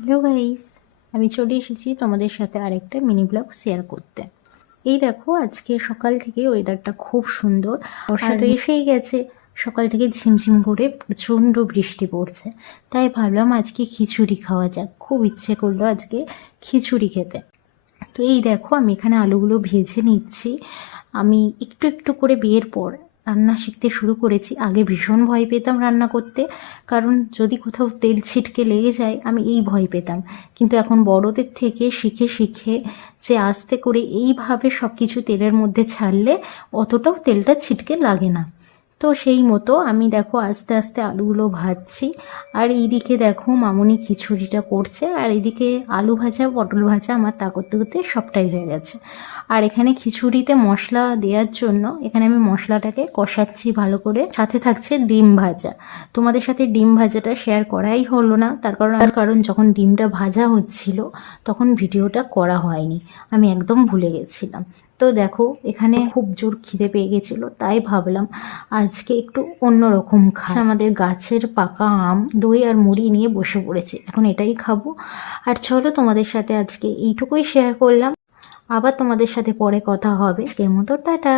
Hello guys আমি চলে এসেছি তোমাদের সাথে আরেকটা মিনি ব্লগ শেয়ার করতে। এই দেখো আজকে সকাল থেকে ওয়েদারটা খুব সুন্দর। বর্ষা তো এসেই গেছে। সকাল থেকে ঝিমঝিম করে প্রচণ্ড বৃষ্টি পড়ছে। তাই ভাবলাম আজকে খিচুড়ি খাওয়া যাক। খুব ইচ্ছে করল আজকে খিচুড়ি খেতে। তো এই দেখো আমি এখানে আলুগুলো ভেজে নিচ্ছি। আমি একটু একটু করে বিয়ের পর রান্না শিখতে শুরু করেছি। আগে ভীষণ ভয় পেতাম রান্না করতে। কারণ যদি কোথাও তেল ছিটকে লেগে যায়, আমি এই ভয় পেতাম। কিন্তু এখন বড়দের থেকে শিখে শিখে যে আস্তে করে এইভাবে সব কিছু তেলের মধ্যে ছাড়লে অতটাও তেলটা ছিটকে লাগে না। তো সেই মতো আমি দেখো আস্তে আস্তে আলুগুলো ভাজছি। আর এইদিকে দেখো মামুনি খিচুড়িটা করছে। আর এদিকে আলু ভাজা, পটল ভাজা আমার তা করতে করতে সবটাই হয়ে গেছে। আর এখানে খিচুড়িতে মশলা দেওয়ার জন্য এখানে আমি মশলাটাকে কষাচ্ছি ভালো করে। সাথে থাকছে ডিম ভাজা। তোমাদের সাথে ডিম ভাজাটা শেয়ার করাই হলো না। তার কারণ তার কারণ যখন ডিমটা ভাজা হচ্ছিল, তখন ভিডিওটা করা হয়নি। আমি একদম ভুলে গেছিলাম। তো দেখো, এখানে খুব জোর খিদে পেয়ে গেছিল, তাই ভাবলাম আজকে একটু অন্যরকম খা আমাদের গাছের পাকা আম, দই আর মুড়ি নিয়ে বসে পড়েছে। এখন এটাই খাব। আর চলো তোমাদের সাথে আজকে এইটুকুই শেয়ার করলাম। আবার তোমাদের সাথে পরে কথা হবে। আজকের মতো টাটা।